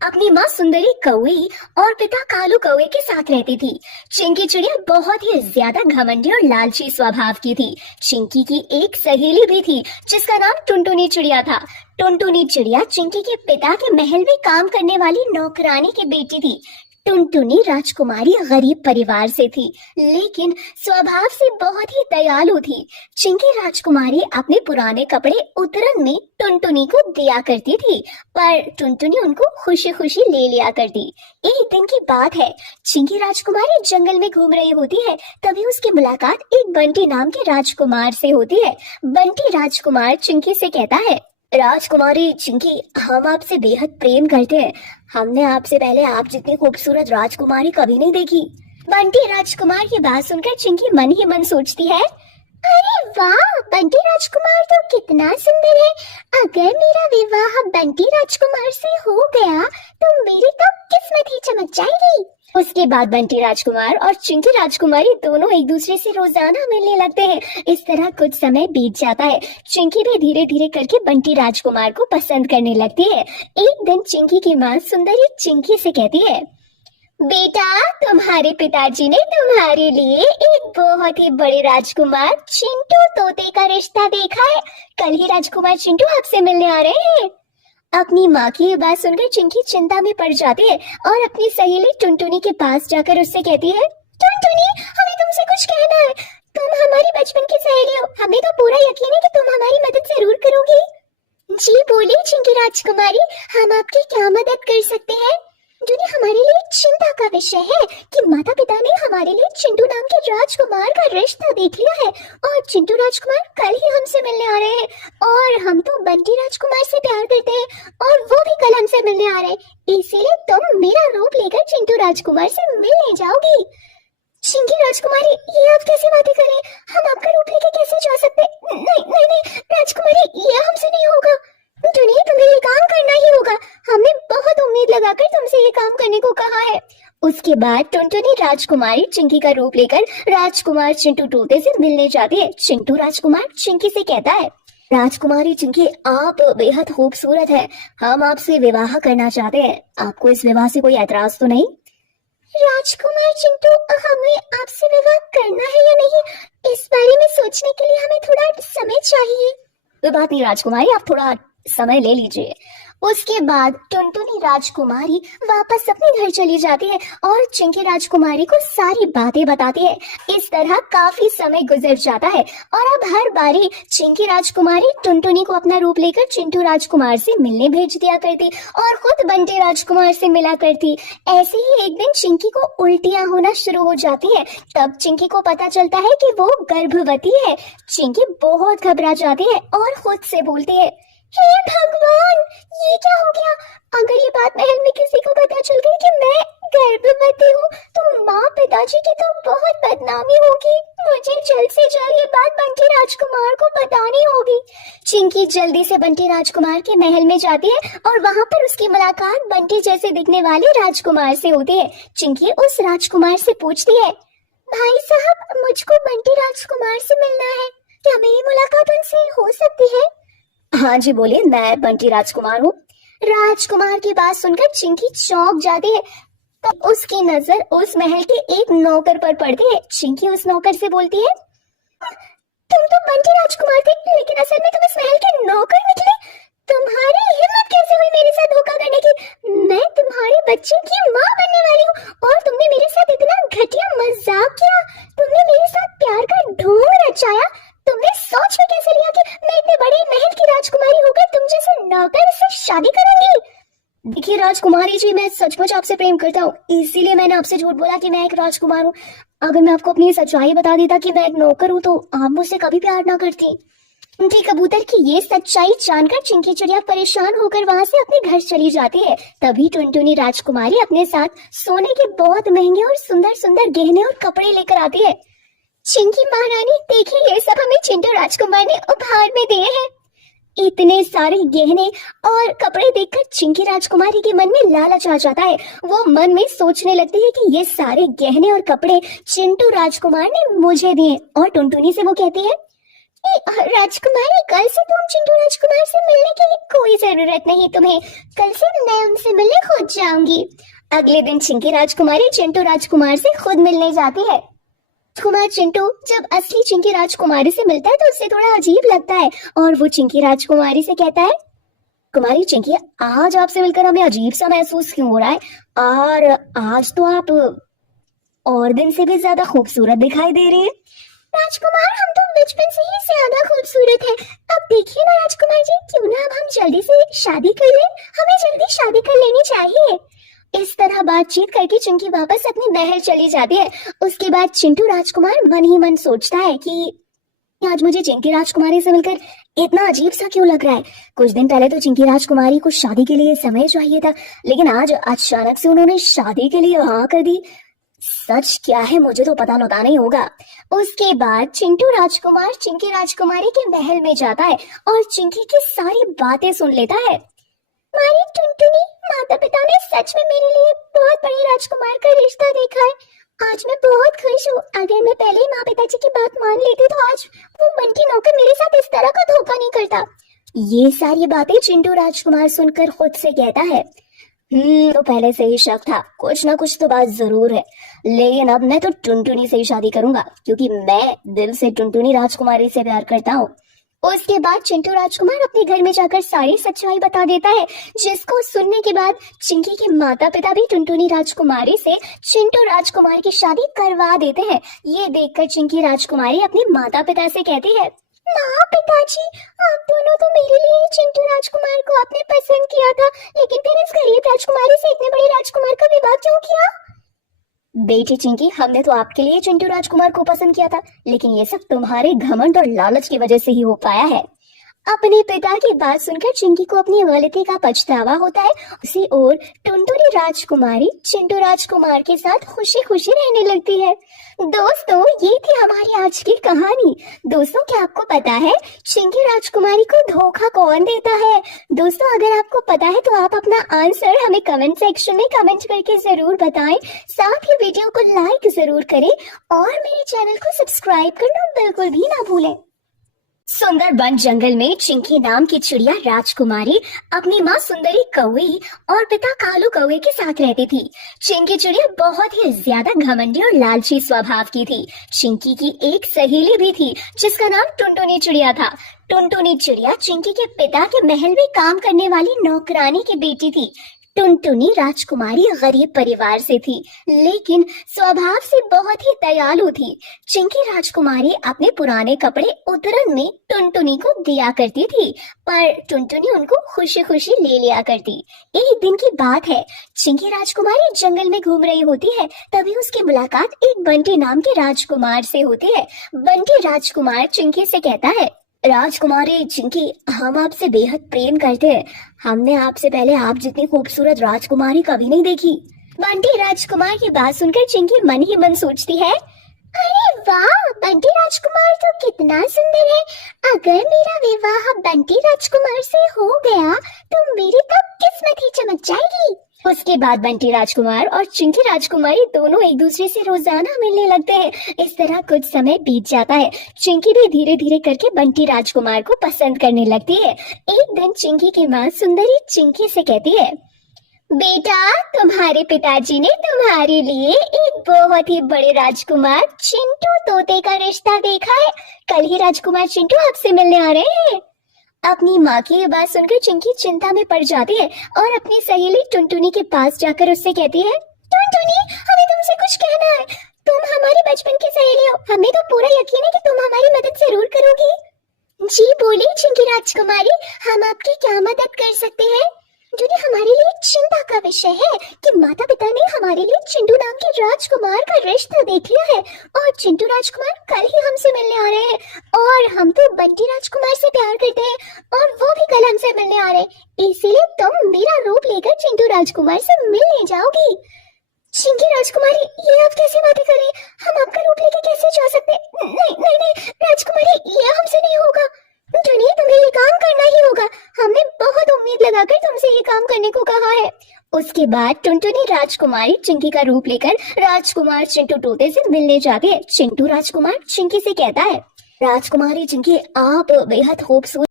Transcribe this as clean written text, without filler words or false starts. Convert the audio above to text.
अपनी माँ सुंदरी कौवे और पिता कालू कौवे के साथ रहती थी। चिंकी चिड़िया बहुत ही ज्यादा घमंडी और लालची स्वभाव की थी। चिंकी की एक सहेली भी थी जिसका नाम टुनटुनी चिड़िया था। टुनटुनी चिड़िया चिंकी के पिता के महल में काम करने वाली नौकरानी की बेटी थी। टुनटुनी राजकुमारी गरीब परिवार से थी, लेकिन स्वभाव से बहुत ही दयालु थी। चिंकी राजकुमारी अपने पुराने कपड़े उतरन में टुनटुनी को दिया करती थी, पर टुनटुनी उनको खुशी खुशी ले लिया करती। एक दिन की बात है, चिंकी राजकुमारी जंगल में घूम रही होती है। तभी उसकी मुलाकात एक बंटी नाम के राजकुमार से होती है। बंटी राजकुमार चिंकी से कहता है, राजकुमारी चिंकी, हम आपसे बेहद प्रेम करते हैं। हमने आपसे पहले आप जितनी खूबसूरत राजकुमारी कभी नहीं देखी। बंटी राजकुमार की बात सुनकर चिंकी मन ही मन सोचती है, अरे वाह, बंटी राजकुमार तो कितना सुंदर है। अगर मेरा विवाह बंटी राजकुमार से हो गया तो मेरी तो किस्मत ही चमक जाएगी। उसके बाद बंटी राजकुमार और चिंकी राजकुमारी दोनों एक दूसरे से रोजाना मिलने लगते हैं। इस तरह कुछ समय बीत जाता है। चिंकी भी धीरे धीरे करके बंटी राजकुमार को पसंद करने लगती है। एक दिन चिंकी की माँ सुंदरी चिंकी से कहती है, बेटा, तुम्हारे पिताजी ने तुम्हारे लिए एक बहुत ही बड़े राजकुमार चिंटू तोते का रिश्ता देखा है। कल ही राजकुमार चिंटू आपसे मिलने आ रहे हैं। अपनी माँ की ये बात सुनकर चिंकी चिंता में पड़ जाती है और अपनी सहेली टुनटुनी के पास जाकर उससे कहती है, टुनटुनी, हमें तुमसे कुछ कहना है। तुम हमारी बचपन की सहेली हो, हमें तो पूरा यकीन है कि तुम हमारी मदद जरूर करोगी। जी बोलिए चिंकी राजकुमारी, हम आपकी क्या मदद कर सकते हैं? टुनटुनी, हमारे लिए चिंता का विषय है कि माता पिता ने हमारे लिए चिंटू नाम के राजकुमार का रिश्ता देख लिया है और चिंटू राजकुमार कल ही हमसे मिलने आ रहे हैं और हम तो बंटी राजकुमार से प्यार करते हैं और वो भी कल हमसे मिलने आ रहे हैं। इसीलिए तुम मेरा रूप लेकर चिंटू राजकुमार से मिलने जाओगी। चिंकी राजकुमारी, ये आप कैसी बातें कर रही हैं? हम आपका रूप लेकर कैसे जा सकते? नहीं नहीं नहीं राजकुमारी, ये हमसे नहीं होगा। तुम्हें ये काम करना ही होगा। हमने बहुत उम्मीद लगाकर तुमसे ये काम करने को कहा है। उसके बाद टुनटुनी राजकुमारी चिंकी का रूप लेकर राजकुमार चिंटू तोते से मिलने जाती है। चिंटू राजकुमार चिंकी से कहता है, राजकुमारी चिंकी, आप बेहद खूबसूरत है। हम आपसे विवाह करना चाहते हैं। आपको इस विवाह से कोई ऐतराज तो नहीं? राजकुमार चिंटू, हमें आपसे विवाह करना है या नहीं, इस बारे में सोचने के लिए हमें थोड़ा समय चाहिए। कोई बात नहीं राजकुमारी, आप थोड़ा समय ले लीजिए। उसके बाद टुनटुनी राजकुमारी वापस अपने घर चली जाती है और चिंकी राजकुमारी को सारी बातें बताती है। इस तरह काफी समय गुजर जाता है और अब हर बारी चिंकी राजकुमारी टुनटुनी को अपना रूप लेकर चिंटू राजकुमार से मिलने भेज दिया करती और खुद बंटी राजकुमार से मिला करती। ऐसे ही एक दिन चिंकी को उल्टियां होना शुरू हो जाती है। तब चिंकी को पता चलता है कि वो गर्भवती है। चिंकी बहुत घबरा जाती है और खुद से बोलती है, हे भगवान, ये क्या हो गया? अगर ये बात महल में किसी को पता चल गई कि मैं गर्भवती हूँ तो माँ पिताजी की तो बहुत बदनामी होगी। मुझे जल्द से जल्द ये बात बंटी राजकुमार को बतानी होगी। चिंकी जल्दी से बंटी राजकुमार के महल में जाती है और वहाँ पर उसकी मुलाकात बंटी जैसे दिखने वाले राजकुमार से होती है। चिंकी उस राजकुमार से पूछती है, भाई साहब, मुझको बंटी राजकुमार से मिलना है, क्या मेरी मुलाकात उनसे हो सकती है? हाँ जी बोलिए, मैं बंटी राजकुमार हूँ। राजकुमार की बात सुनकर चिंकी चौंक जाती है। तब उसकी नजर उस महल के एक नौकर पर पड़ती है। चिंकी उस नौकर से बोलती है, तुम तो बंटी राजकुमार थे, लेकिन असल में तुम इस महल के नौकर निकले। तुम्हारी हिम्मत कैसे हुई मेरे साथ धोखा करने की? मैं तुम्हारे बच्चे की माँ बनने वाली हूँ और तुमने मेरे साथ इतना घटिया मजाक किया। तुमने मेरे साथ प्यार का ढोंग रचाया। तुमने सोच में कैसे लिया कि मैं इतने बड़े महल की राजकुमारी होकर तुम जैसे नौकर से शादी करूंगी? देखिए राजकुमारी जी, मैं सचमुच आपसे प्रेम करता हूँ, इसीलिए मैंने आपसे झूठ बोला कि मैं एक राजकुमार हूँ। अगर मैं आपको अपनी सच्चाई बता देता कि मैं एक नौकर हूँ तो आप मुझसे कभी प्यार ना करती। उनकी कबूतर की ये सच्चाई जानकर चिंकी चिड़िया परेशान होकर वहां से अपने घर चली जाती है। तभी टुनटुनी राजकुमारी अपने साथ सोने के बहुत महंगे और सुंदर सुंदर गहने और कपड़े लेकर आती है। चिंकी महारानी, देखिए, ये सब हमें चिंटू राजकुमार ने उपहार में दिए हैं। इतने सारे गहने और कपड़े देखकर चिंकी राजकुमारी के मन में लालच आ जाता है। वो मन में सोचने लगती है कि ये सारे गहने और कपड़े चिंटू राजकुमार ने मुझे दिए और टुनटुनी से वो कहती है, राजकुमारी, कल से तुम चिंटू राजकुमार से मिलने की कोई जरूरत नहीं तुम्हें। कल से मैं उनसे मिलने खुद जाऊंगी। अगले दिन चिंकी राजकुमारी चिंटू राजकुमार से खुद मिलने जाती है। राजकुमार चिंटू जब असली चिंकी राजकुमारी से मिलता है तो उससे थोड़ा अजीब लगता है और वो चिंकी राजकुमारी से कहता है, कुमारी चिंकी, आज आपसे मिलकर हमें अजीब सा महसूस क्यों हो रहा है? और आज तो आप और दिन से भी ज्यादा खूबसूरत दिखाई दे रही है। राजकुमार, हम तो बचपन से ही ज्यादा खूबसूरत हैं। अब देखिए ना राजकुमार जी, क्यों ना अब हम जल्दी से शादी कर लें? हमें जल्दी शादी कर लेनी चाहिए। इस तरह बातचीत करके चिंकी वापस अपने महल चली जाती है। उसके बाद चिंटू राजकुमार मन ही मन सोचता है कि आज मुझे चिंकी राजकुमारी से मिलकर इतना अजीब सा क्यों लग रहा है। कुछ दिन पहले तो चिंकी राजकुमारी को शादी के लिए समय चाहिए था, लेकिन आज अचानक से उन्होंने शादी के लिए हाँ कर दी। सच क्या है मुझे तो पता लगाना ही होगा। उसके बाद चिंटू राजकुमार चिंकी राजकुमारी के महल में जाता है और चिंकी की सारी बातें सुन लेता है। मारी टुनटुनी, माता पिता ने सच में मेरे लिए बहुत बड़े राजकुमार का रिश्ता देखा है। आज मैं बहुत खुश हूँ। अगर मैं पहले ही माँ पिताजी की बात मान लेती तो आज वो बंटी नौकर मेरे साथ इस तरह का धोखा नहीं करता। ये सारी बातें चिंटू राजकुमार सुनकर खुद से कहता है, तो पहले से ही शक था, कुछ ना कुछ तो बात जरूर है। लेकिन अब मैं तो टुनटुनी से ही शादी करूंगा, क्योंकि मैं दिल से टुनटुनी राजकुमारी से प्यार करता हूँ। उसके बाद चिंटू राजकुमार अपने घर में जाकर सारी सच्चाई बता देता है, जिसको सुनने के बाद चिंकी के माता पिता भी टुनटुनी राजकुमारी से चिंटू राजकुमार की शादी करवा देते हैं। ये देखकर चिंकी राजकुमारी अपने माता पिता से कहती है, माँ पिताजी, आप दोनों तो मेरे लिए चिंटू राजकुमार को आपने पसंद किया था, लेकिन फिर इस गरीब राजकुमारी से इतने बड़े राजकुमार का विवाह क्यों किया? बेटी चिंकी, हमने तो आपके लिए चिंटू राजकुमार को पसंद किया था, लेकिन ये सब तुम्हारे घमंड और लालच की वजह से ही हो पाया है। अपने पिता की बात सुनकर चिंकी को अपनी गलती का पछतावा होता है। उसी ओर टुनटुनी राजकुमारी चिंटू राजकुमार के साथ खुशी खुशी रहने लगती है। दोस्तों, ये थी हमारी आज की कहानी। दोस्तों, क्या आपको पता है चिंकी राजकुमारी को धोखा कौन देता है? दोस्तों, अगर आपको पता है तो आप अपना आंसर हमें कमेंट सेक्शन में कमेंट करके जरूर बताएं। साथ ही वीडियो को लाइक जरूर करें और मेरे चैनल को सब्सक्राइब करना बिल्कुल भी ना भूलें। सुंदर वन जंगल में चिंकी नाम की चिड़िया राजकुमारी अपनी माँ सुंदरी कौवे और पिता कालू कौवे के साथ रहती थी। चिंकी चिड़िया बहुत ही ज्यादा घमंडी और लालची स्वभाव की थी। चिंकी की एक सहेली भी थी जिसका नाम टुनटुनी चिड़िया था। टुनटुनी चिड़िया चिंकी के पिता के महल में काम करने वाली नौकरानी की बेटी थी। टुनटुनी राजकुमारी गरीब परिवार से थी, लेकिन स्वभाव से बहुत ही दयालु थी। चिंकी राजकुमारी अपने पुराने कपड़े उतरन में टुनटुनी को दिया करती थी, पर टुनटुनी उनको खुशी खुशी ले लिया करती। एक दिन की बात है, चिंकी राजकुमारी जंगल में घूम रही होती है, तभी उसकी मुलाकात एक बंटी नाम के राजकुमार से होती है। बंटी राजकुमार चिंकी से कहता है, राजकुमारी चिंकी, हम आपसे बेहद प्रेम करते हैं। हमने आपसे पहले आप जितनी खूबसूरत राजकुमारी कभी नहीं देखी। बंटी राजकुमार की बात सुनकर चिंकी मन ही मन सोचती है, अरे वाह, बंटी राजकुमार तो कितना सुंदर है। अगर मेरा विवाह बंटी राजकुमार से हो गया तो मेरी तो किस्मत ही चमक जाएगी। उसके बाद बंटी राजकुमार और चिंकी राजकुमारी दोनों एक दूसरे से रोजाना मिलने लगते हैं। इस तरह कुछ समय बीत जाता है। चिंकी भी धीरे धीरे करके बंटी राजकुमार को पसंद करने लगती है। एक दिन चिंकी की माँ सुंदरी चिंकी से कहती है, बेटा, तुम्हारे पिताजी ने तुम्हारे लिए एक बहुत ही बड़े राजकुमार चिंटू तोते का रिश्ता देखा है। कल ही राजकुमार चिंटू आपसे मिलने आ रहे हैं। अपनी माँ की ये बात सुनकर चिंकी चिंता में पड़ जाती है और अपनी सहेली टुनटुनी के पास जाकर उससे कहती है, टुनटुनी, हमें तुमसे कुछ कहना है। तुम हमारी बचपन की सहेली हो, हमें तो पूरा यकीन है कि तुम हमारी मदद जरूर करोगी। जी बोलिए चिंकी राजकुमारी, हम आपकी क्या मदद कर सकते हैं? जो हमारे लिए चिंता का विषय है कि माता पिता ने हमारे लिए चिंटू नाम के राजकुमार का रिश्ता देख लिया है और चिंटू राजकुमार कल ही हमसे मिलने आ रहे हैं और हम तो बंटी राजकुमार से प्यार करते हैं और वो भी कल हमसे मिलने आ रहे हैं। इसीलिए तुम मेरा रूप लेकर चिंटू राजकुमार से मिलने जाओगी। चिंकी राजकुमारी, ये आप कैसी बातें कर रही हैं? हम आपका रूप लेके कैसे जा सकते? नहीं नहीं नहीं राजकुमारी, ये हमसे नहीं होगा। दुनिया, तुम्हें ये काम करना ही होगा। हमने बहुत उम्मीद लगाकर तुमसे ये काम करने को कहा है। उसके बाद टुनटुनी राजकुमारी चिंकी का रूप लेकर राजकुमार चिंटू तोते से मिलने जाते हैं। चिंटू राजकुमार चिंकी से कहता है, राजकुमारी चिंकी, आप बेहद खूबसूरत